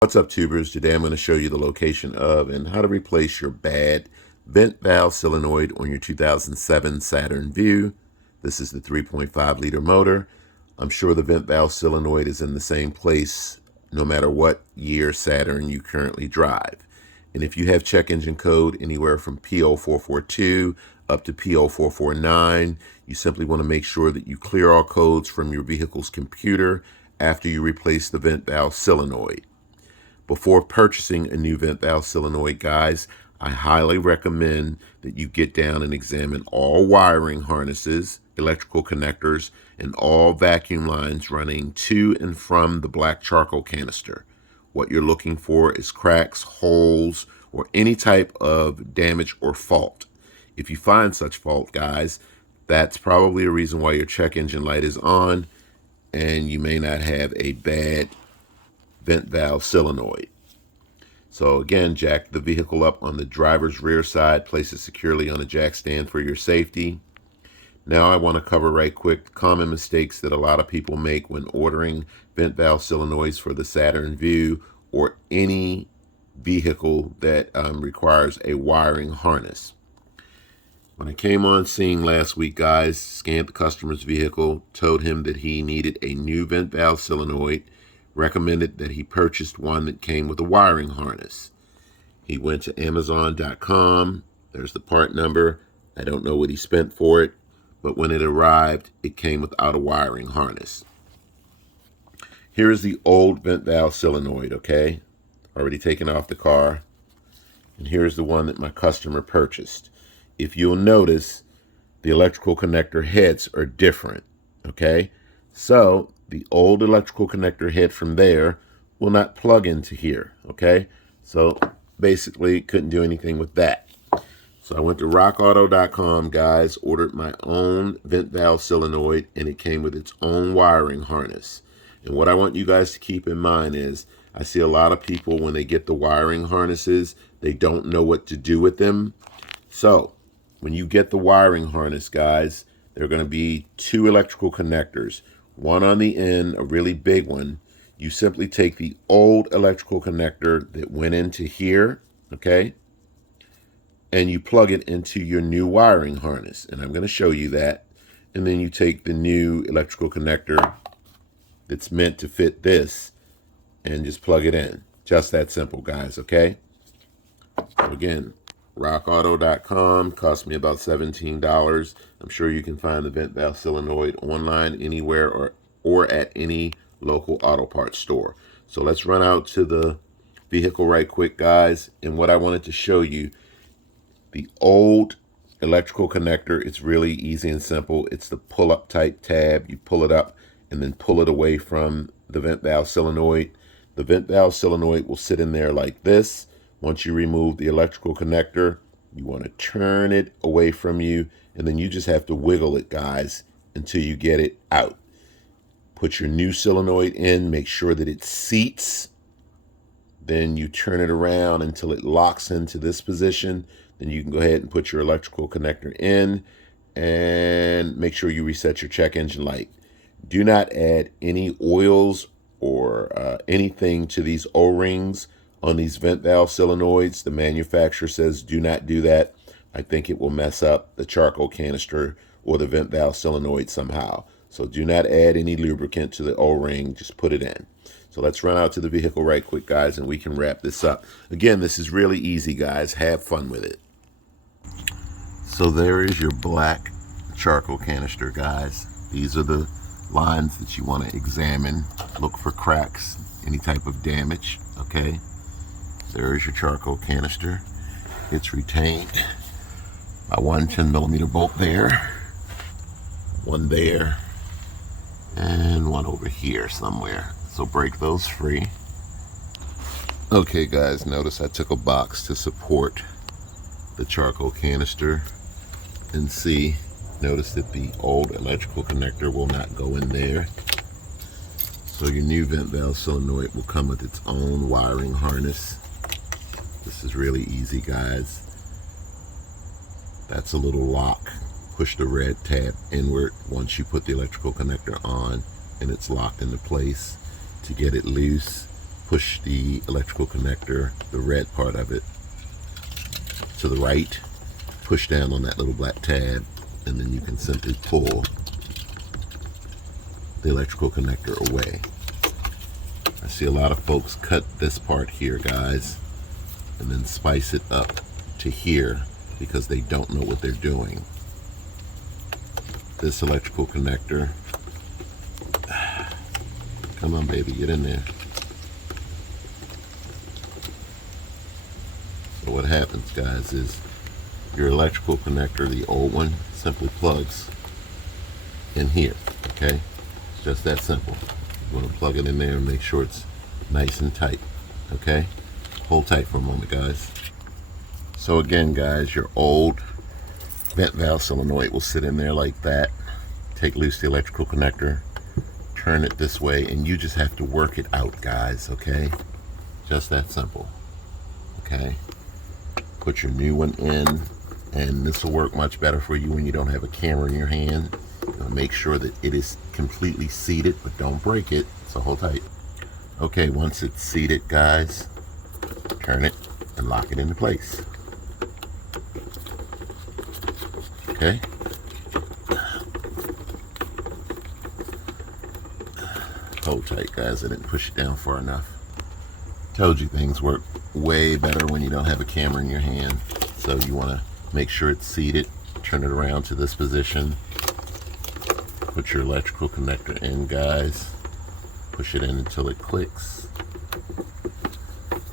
What's up, tubers? Today I'm going to show you the location of and how to replace your bad vent valve solenoid on your 2007 Saturn Vue. This is the 3.5 liter motor. I'm sure the vent valve solenoid is in the same place no matter what year Saturn you currently drive. And if you have check engine code anywhere from P0442 up to P0449, you simply want to make sure that you clear all codes from your vehicle's computer after you replace the vent valve solenoid. Before purchasing a new vent valve solenoid, guys, I highly recommend that you get down and examine all wiring harnesses, electrical connectors, and all vacuum lines running to and from the black charcoal canister. What you're looking for is cracks, holes, or any type of damage or fault. If you find such fault, guys, that's probably a reason why your check engine light is on and you may not have a bad vent valve solenoid. So again, jack the vehicle up on the driver's rear side, place it securely on a jack stand for your safety. Now I want to cover right quick common mistakes that a lot of people make when ordering vent valve solenoids for the Saturn Vue or any vehicle that requires a wiring harness. When I came on scene last week, guys, scanned the customer's vehicle, told him that he needed a new vent valve solenoid, recommended that he purchased one that came with a wiring harness. He went to Amazon.com. There's the part number. I don't know what he spent for it, but when it arrived, it came without a wiring harness. Here is the old vent valve solenoid, okay? Already taken off the car. And here's the one that my customer purchased. If you'll notice, the electrical connector heads are different, okay? So the old electrical connector head from there will not plug into here, okay? So basically couldn't do anything with that. So I went to rockauto.com, guys, ordered my own vent valve solenoid, and it came with its own wiring harness. And what I want you guys to keep in mind is I see a lot of people when they get the wiring harnesses, they don't know what to do with them. So when you get the wiring harness, guys, there are going to be two electrical connectors, one on the end, a really big one. You simply take the old electrical connector that went into here, okay, and you plug it into your new wiring harness. And I'm going to show you that. And then you take the new electrical connector that's meant to fit this and just plug it in. Just that simple, guys, okay? So again, rockauto.com, cost me about $17. I'm sure you can find the vent valve solenoid online anywhere or at any local auto parts store. So let's run out to the vehicle right quick, guys. And what I wanted to show you, the old electrical connector, it's really easy and simple. It's the pull-up type tab. You pull it up and then pull it away from the vent valve solenoid. The vent valve solenoid will sit in there like this. Once you remove the electrical connector, you want to turn it away from you, and then you just have to wiggle it, guys, until you get it out. Put your new solenoid in, make sure that it seats. Then you turn it around until it locks into this position. Then you can go ahead and put your electrical connector in and make sure you reset your check engine light. Do not add any oils or anything to these O-rings on these vent valve solenoids. The manufacturer says do not do that. I think it will mess up the charcoal canister or the vent valve solenoid somehow. So do not add any lubricant to the O-ring, just put it in. So let's run out to the vehicle right quick, guys, and we can wrap this up. Again, this is really easy, guys. Have fun with it. So there is your black charcoal canister, guys. These are the lines that you want to examine. Look for cracks, any type of damage, okay? There is your charcoal canister. It's retained by one 10mm bolt there, one there, and one over here somewhere. So break those free. Okay, guys, notice I took a box to support the charcoal canister, and see, notice that the old electrical connector will not go in there. So your new vent valve solenoid will come with its own wiring harness. This is really easy, guys. That's a little lock. Push the red tab inward once you put the electrical connector on and it's locked into place. To get it loose, push the electrical connector, the red part of it, to the right, push down on that little black tab, and then you can simply pull the electrical connector away. I see a lot of folks cut this part here, guys, and then spice it up to here because they don't know what they're doing. This electrical connector, come on baby, get in there. So what happens, guys, is your electrical connector, the old one, simply plugs in here, okay? It's just that simple. You want to plug it in there and make sure it's nice and tight, okay? Hold tight for a moment, guys. So again, guys, your old vent valve solenoid will sit in there like that. Take loose the electrical connector, turn it this way, and you just have to work it out, guys, okay? Just that simple, okay? Put your new one in, and this will work much better for you when you don't have a camera in your hand. Make sure that it is completely seated, but don't break it, so hold tight. Okay, once it's seated, guys, turn it and lock it into place. Okay? Hold tight, guys. I didn't push it down far enough. Told you things work way better when you don't have a camera in your hand. So you want to make sure it's seated, turn it around to this position. Put your electrical connector in, guys. Push it in until it clicks.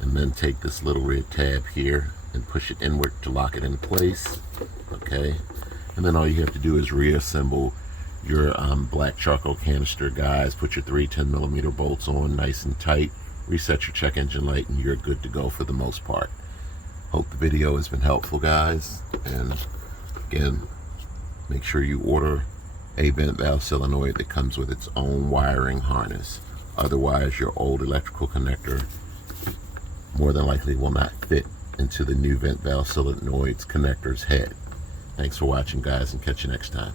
And then take this little red tab here and push it inward to lock it in place. Okay? And then all you have to do is reassemble your black charcoal canister, guys. Put your 3 10mm bolts on nice and tight. Reset your check engine light and you're good to go for the most part. Hope the video has been helpful, guys. And again, make sure you order a vent valve solenoid that comes with its own wiring harness. Otherwise, your old electrical connector more than likely will not fit into the new vent valve solenoid's connector's head. Thanks for watching, guys, and catch you next time.